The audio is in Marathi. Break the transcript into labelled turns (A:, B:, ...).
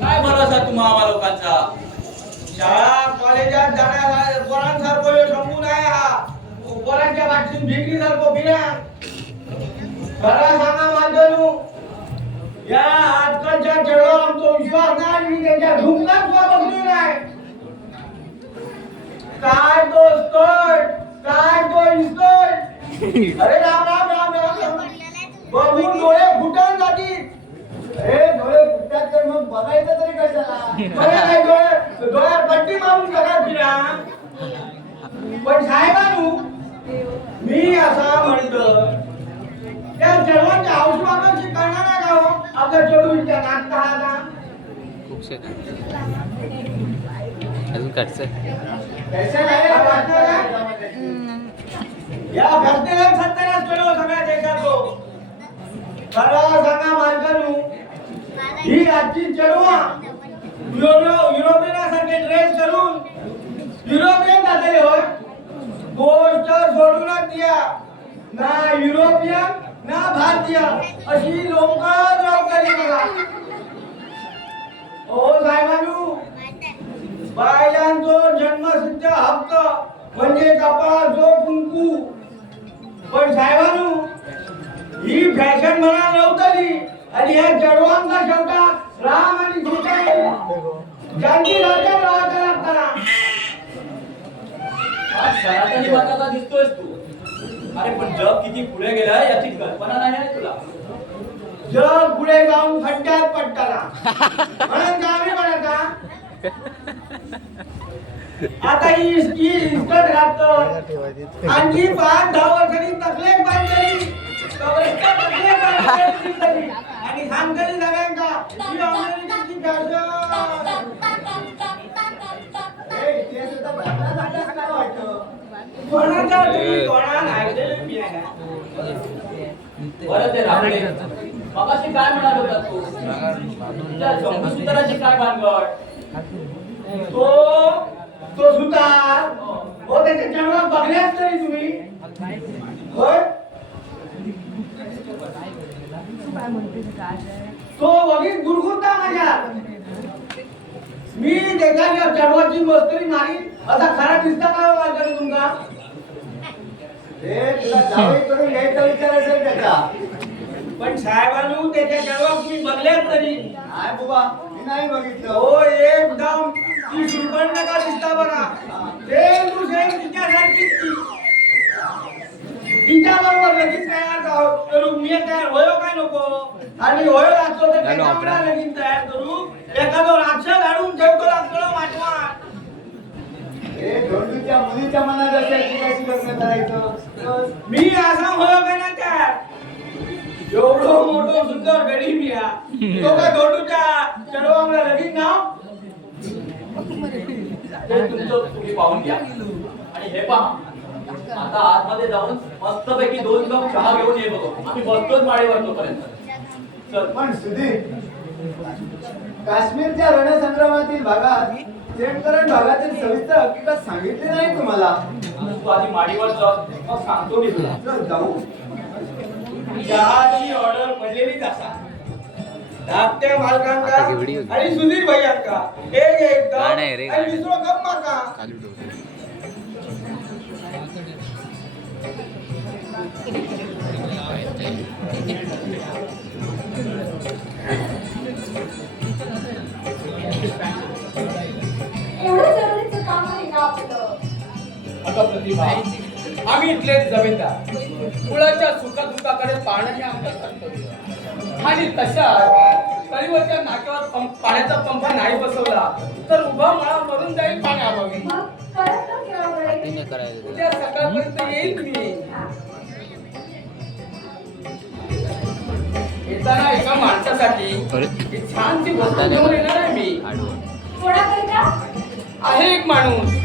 A: काय भरोसा तुम्हा आम्हा लोकांचा?
B: शाळा कॉलेजात जाणाऱ्या पोरांसारखं शंभू नाही हा. पोरांच्या बाटलीत भिकरीसारखं फिरा. खरा सांगा माझ्यानु या आजकालच्या जगावर आमचा विश्वास नाही मी त्यांच्या सुद्धा बघली नाही. काय दोस्तोय काय तो अरे राम राम राम राम राम. बघून डोळे फुटून जातील.
C: हे डोळे फुटतात तर मग बघायचं तरी कशाला?
B: डोळे डोळे. डोळ्यात पट्टी मारून बघा फिरा पण साहेबांनु मी असा म्हणतो त्या जन्माच्या औषधाची करणार नाही का हो? आपल्या त्या नाटका हा
D: खूप शेत अजून काढचं
B: या घटनेला सत्यानाश केलो सगळ्या देशातो खरा सांगा मालकानू. ही आजची युरो युरोपियनासारखे ड्रेस करून युरोपियन झालेले होय. गोष्ट सोडूनच द्या. ना युरोपियन ना भारतीय. अशी लोक रावताली बघा. ओ साहेबांनू बायलांचो जन्मसिद्ध हक्क म्हणजे कपाळ जो कुंकू. पण साहेबांनू ही फॅशन म्हणा नव्हतली आणि ह्या जडवांचा शेवटा राम आणि सीता जानकी राजा राजा
A: माताचा दिसतोयस तू. अरे पण जग किती पुढे गेलं याची कल्पना नाही आहे तुला.
B: जग पुढे जाऊन खड्ड्यात पडताना. म्हणून आम्ही म्हणता आता इस्कट घालतो आणखी पाच दहा वर्षांनी तकलेक बांधलेली. आणि सांगतली सगळ्यांका ही अमेरिकेची
C: काय
B: कोणाचा ऐकलेलं मी
A: बरं ते राहणे मगाशी काय होता तू? तुझ्या काय भानगड?
B: तो तो सुतार. हो त्याच्या जन्मात बघल्याच तरी तुम्ही. होय? तो बघीत गुरगुरता माझ्या. मी त्याच्या चढवाची मस्करी मारी असा खरा दिसता का हो माझ्याकडे तुमका पण साहेबांनू त्याच्या चढवा तुम्ही बघल्याच तरी.
C: नाही बाबा मी नाही बघितलं.
B: हो एकदम. ती सुपर्णका दिसता बघा. सेम टू सेम तिच्या बरोबर लगीन तयार करू मी तयार. होयो काय नको? आणि होयो लागतो तर
D: आपलं.
B: लगीन तयार करू. एखादं राक्षस हाडून ठेवतो लागतो माटवा
C: हे धोंडूच्या मुलीच्या मनात असेल की लग्न करायचं? बस.
B: मी असा होयो काय ना तयार? एवढं मोठं सुंदर गडी मी तो काय धोंडूच्या चढवांना लगीन नाव?
A: ते तुमचं तुम्ही पाहून घ्या. आणि हे पहा. आता आतमध्ये जाऊन मस्तपैकी दोन कप चहा घेऊन ये बघ. आम्ही बसतोच माळेवर तोपर्यंत. चल.
C: पण सुधीर काश्मीरच्या रणसंग्रामातील भागात चेटकरण भागातील सविस्तर हकीकत सांगितली नाही तुम्हाला?
A: तू आधी माडीवर मग सांगतो मी तुला.
C: चल जाऊ.
B: चहाची ऑर्डर पडलेलीच असा धाकट्या मालकांका. आणि सुधीर भैयांका एक एक आणि. दुसरं
D: चालू
E: आम्ही इथले जमीनदार. मुलाच्या सुखदुःखाकडे पाहणं हे आमचं कर्तव्य. आणि तशा कलिवरच्या नाक्यावर पाण्याचा पंप नाही बसवला तर उभा मळा येईल मी येताना एका माणसासाठी छानशी वस्तू घेऊन येणार आहे मी आहे एक माणूस.